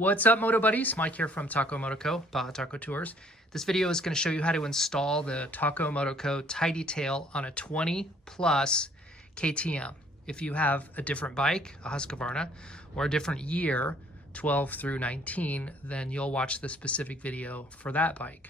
What's up, Moto Buddies? Mike here from Taco Moto Co, Baja Taco Tours. This video is going to show you how to install the Taco Moto Co Tidy Tail on a 20 plus KTM. If you have a different bike, a Husqvarna, or a different year, 12 through 19, then you'll watch the specific video for that bike.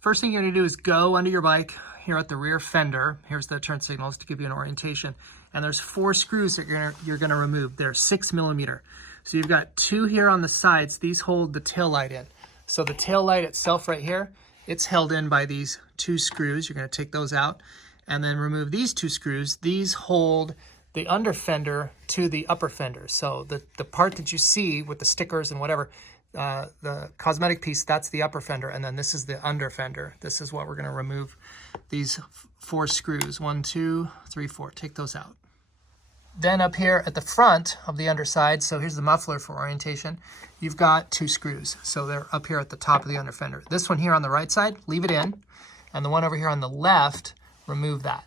First thing you're going to do is go under your bike here at the rear fender. Here's the turn signals to give you an orientation. And there's 4 screws that you're going to remove. They're 6mm. So you've got 2 here on the sides. These hold the tail light in. So the tail light itself right here, it's held in by these 2 screws. You're going to take those out and then remove these 2 screws. These hold the under fender to the upper fender. So the part that you see with the stickers and whatever, the cosmetic piece, that's the upper fender, and then this is the under fender. This is what we're going to remove. These 4 screws, 1, 2, 3, 4. Take those out. Then up here at the front of the underside, so here's the muffler for orientation, you've got 2 screws. So they're up here at the top of the under fender. This one here on the right side, leave it in, and the one over here on the left, remove that.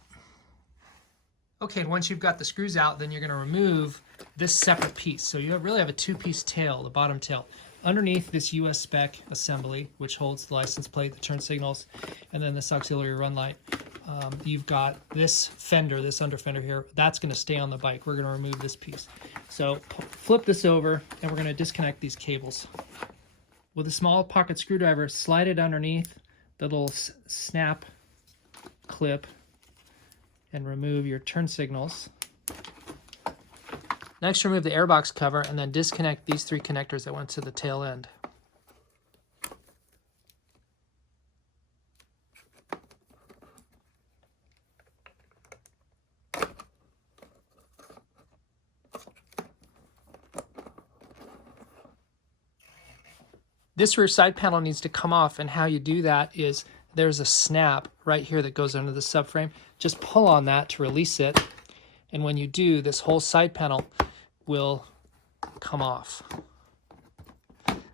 Okay, once you've got the screws out, then you're going to remove this separate piece. So you really have a 2-piece tail, the bottom tail. Underneath this US spec assembly, which holds the license plate, the turn signals, and then this auxiliary run light, you've got this fender, this under fender here. That's going to stay on the bike. We're going to remove this piece. So flip this over, and we're going to disconnect these cables. With a small pocket screwdriver, slide it underneath the little snap clip and remove your turn signals. Next, remove the airbox cover and then disconnect these 3 connectors that went to the tail end. This rear side panel needs to come off, and how you do that is there's a snap right here that goes under the subframe. Just pull on that to release it, and when you do, this whole side panel will come off.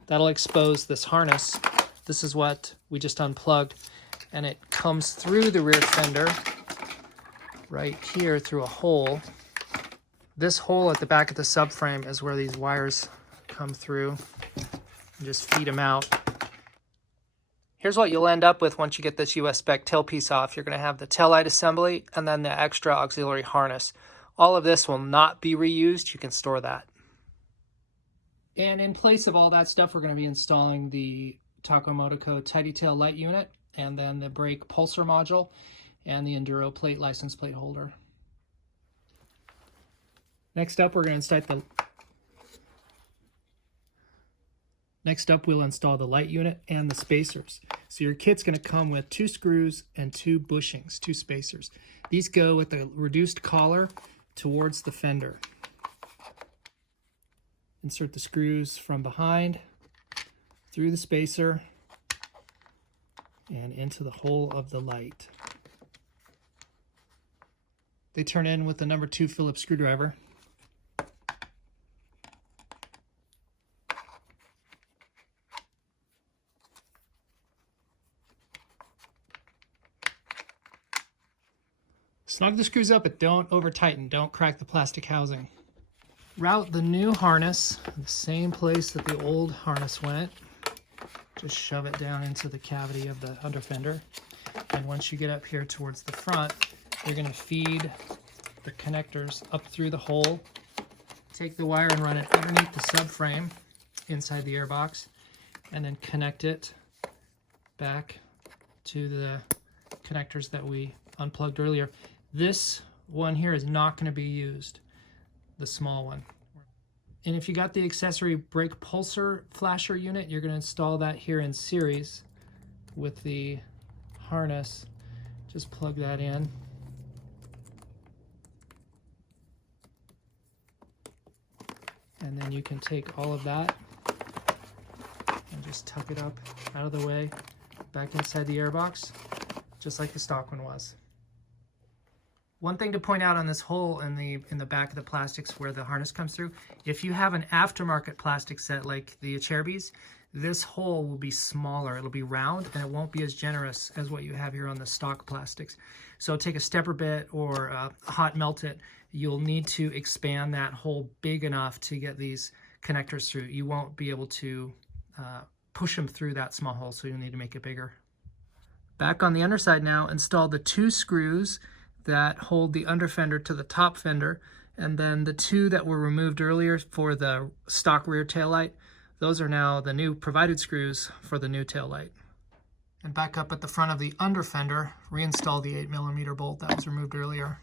That'll expose this harness. This is what we just unplugged, and it comes through the rear fender right here through a hole. This hole at the back of the subframe is where these wires come through. Just feed them out. Here's what you'll end up with once you get this US spec tailpiece off. You're going to have the tail light assembly and then the extra auxiliary harness. All of this will not be reused. You can store that. And in place of all that stuff, we're going to be installing the Taco Moto Co Tidy Tail light unit, and then the brake pulsar module, and the Enduro plate license plate holder. Next up, we'll install the light unit and the spacers. So your kit's going to come with 2 screws and 2 bushings, 2 spacers. These go with the reduced collar towards the fender. Insert the screws from behind, through the spacer, and into the hole of the light. They turn in with the number 2 Phillips screwdriver. Snug the screws up, but don't over tighten. Don't crack the plastic housing. Route the new harness in the same place that the old harness went. Just shove it down into the cavity of the under fender. And once you get up here towards the front, you're going to feed the connectors up through the hole. Take the wire and run it underneath the subframe inside the airbox, and then connect it back to the connectors that we unplugged earlier. This one here is not going to be used, the small one. And if you got the accessory brake pulsar flasher unit, you're going to install that here in series with the harness. Just plug that in. And then you can take all of that and just tuck it up out of the way, back inside the airbox, just like the stock one was. One thing to point out on this hole in the back of the plastics where the harness comes through, if you have an aftermarket plastic set like the Cherbys, this hole will be smaller. It'll be round, and it won't be as generous as what you have here on the stock plastics. So take a stepper bit or hot melt it. You'll need to expand that hole big enough to get these connectors through. You won't be able to push them through that small hole, so you'll need to make it bigger. Back on the underside now, install the 2 screws that hold the under fender to the top fender, and then the 2 that were removed earlier for the stock rear tail light. Those are now the new provided screws for the new tail light. And back up at the front of the under fender, reinstall the 8mm bolt that was removed earlier.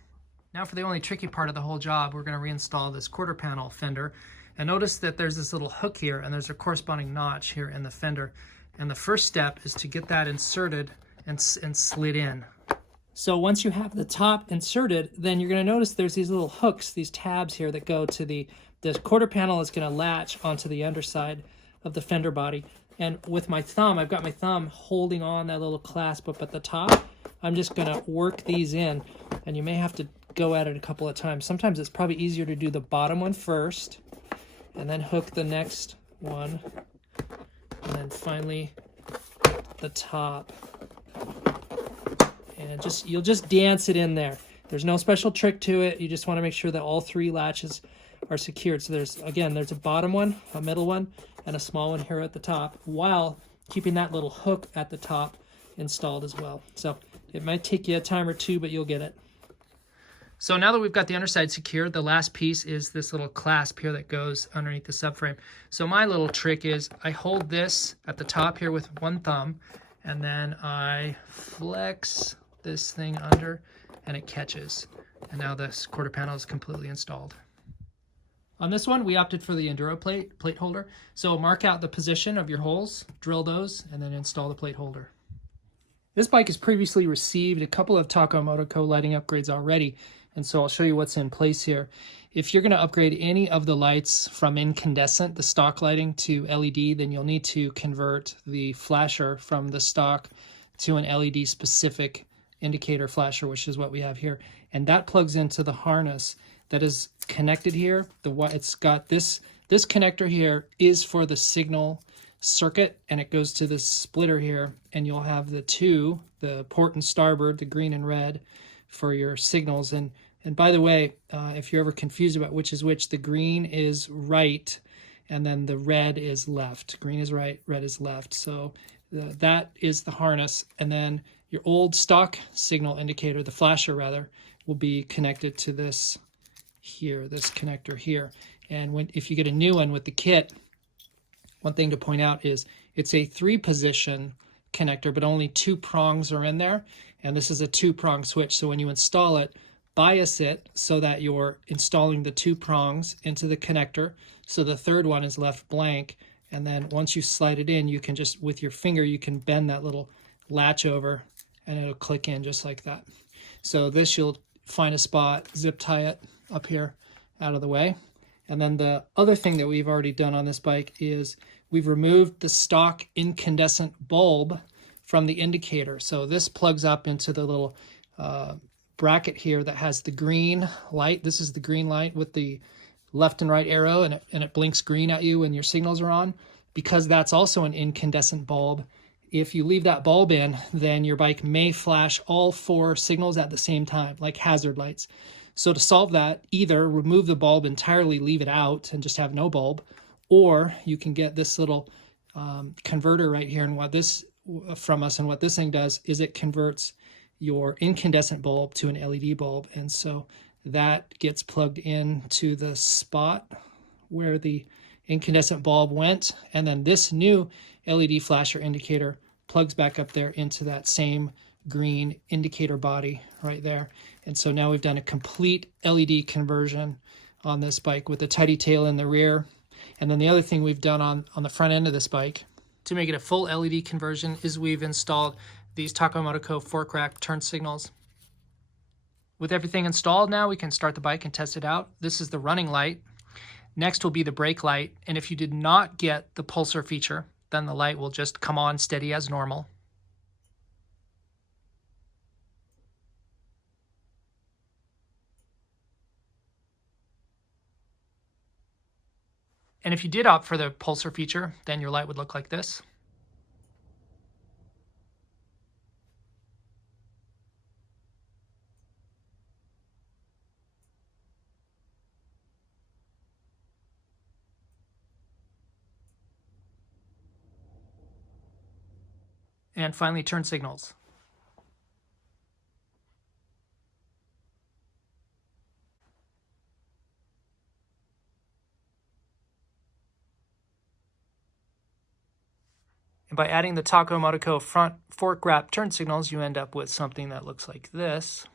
Now for the only tricky part of the whole job, we're going to reinstall this quarter panel fender. And notice that there's this little hook here, and there's a corresponding notch here in the fender. And the first step is to get that inserted and slid in. So once you have the top inserted, then you're going to notice there's these little hooks, these tabs here that go to the quarter panel is going to latch onto the underside of the fender body. And with my thumb, I've got my thumb holding on that little clasp up at the top. I'm just going to work these in, and you may have to go at it a couple of times. Sometimes it's probably easier to do the bottom one first, and then hook the next one, and then finally the top. And you'll just dance it in there. There's no special trick to it. You just want to make sure that all 3 latches are secured. So there's a bottom one, a middle one, and a small one here at the top, while keeping that little hook at the top installed as well. So it might take you a time or 2, but you'll get it. So now that we've got the underside secured, the last piece is this little clasp here that goes underneath the subframe. So my little trick is I hold this at the top here with one thumb, and then I flex this thing under, and it catches. And now this quarter panel is completely installed. On this one, we opted for the Enduro plate holder. So mark out the position of your holes, drill those, and then install the plate holder. This bike has previously received a couple of Taco Moto Co lighting upgrades already, and so I'll show you what's in place here. If you're going to upgrade any of the lights from incandescent, the stock lighting, to LED, then you'll need to convert the flasher from the stock to an LED specific indicator flasher, which is what we have here. And that plugs into the harness that is connected here. It's got this connector here is for the signal circuit, and it goes to this splitter here, and you'll have the port and starboard, the green and red, for your signals. And by the way, if you're ever confused about which is which, the green is right, and then the red is left. Green is right, red is left. So that is the harness, and then your old stock signal indicator, the flasher rather, will be connected to this here, this connector here. And if you get a new one with the kit, one thing to point out is it's a 3-position connector, but only 2 prongs are in there, and this is a 2-prong switch. So when you install it, bias it so that you're installing the 2 prongs into the connector, so the third one is left blank. And then once you slide it in, you can just, with your finger, you can bend that little latch over, and it'll click in just like that. So this, you'll find a spot, zip tie it up here out of the way. And then the other thing that we've already done on this bike is we've removed the stock incandescent bulb from the indicator. So this plugs up into the little bracket here that has the green light. This is the green light with the left and right arrow, and it blinks green at you when your signals are on. Because that's also an incandescent bulb, if you leave that bulb in, then your bike may flash all 4 signals at the same time, like hazard lights. So to solve that, either remove the bulb entirely, leave it out, and just have no bulb, or you can get this little converter right here. And what this thing does is it converts your incandescent bulb to an LED bulb. And so that gets plugged into the spot where the incandescent bulb went, and then this new LED flasher indicator plugs back up there into that same green indicator body right there. And so now we've done a complete LED conversion on this bike with a tidy tail in the rear. And then the other thing we've done on the front end of this bike to make it a full LED conversion is we've installed these Taco Moto Co fork rack turn signals. With everything installed now, we can start the bike and test it out. This is the running light. Next will be the brake light. And if you did not get the pulsar feature, then the light will just come on steady as normal. And if you did opt for the pulsar feature, then your light would look like this. And finally, turn signals. And by adding the Taco Moto Co front fork wrap turn signals, you end up with something that looks like this.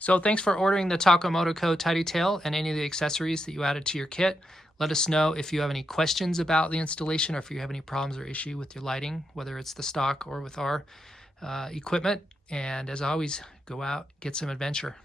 So thanks for ordering the Taco Moto Co Tidy Tail and any of the accessories that you added to your kit. Let us know if you have any questions about the installation or if you have any problems or issue with your lighting, whether it's the stock or with our equipment. And as always, go out, get some adventure.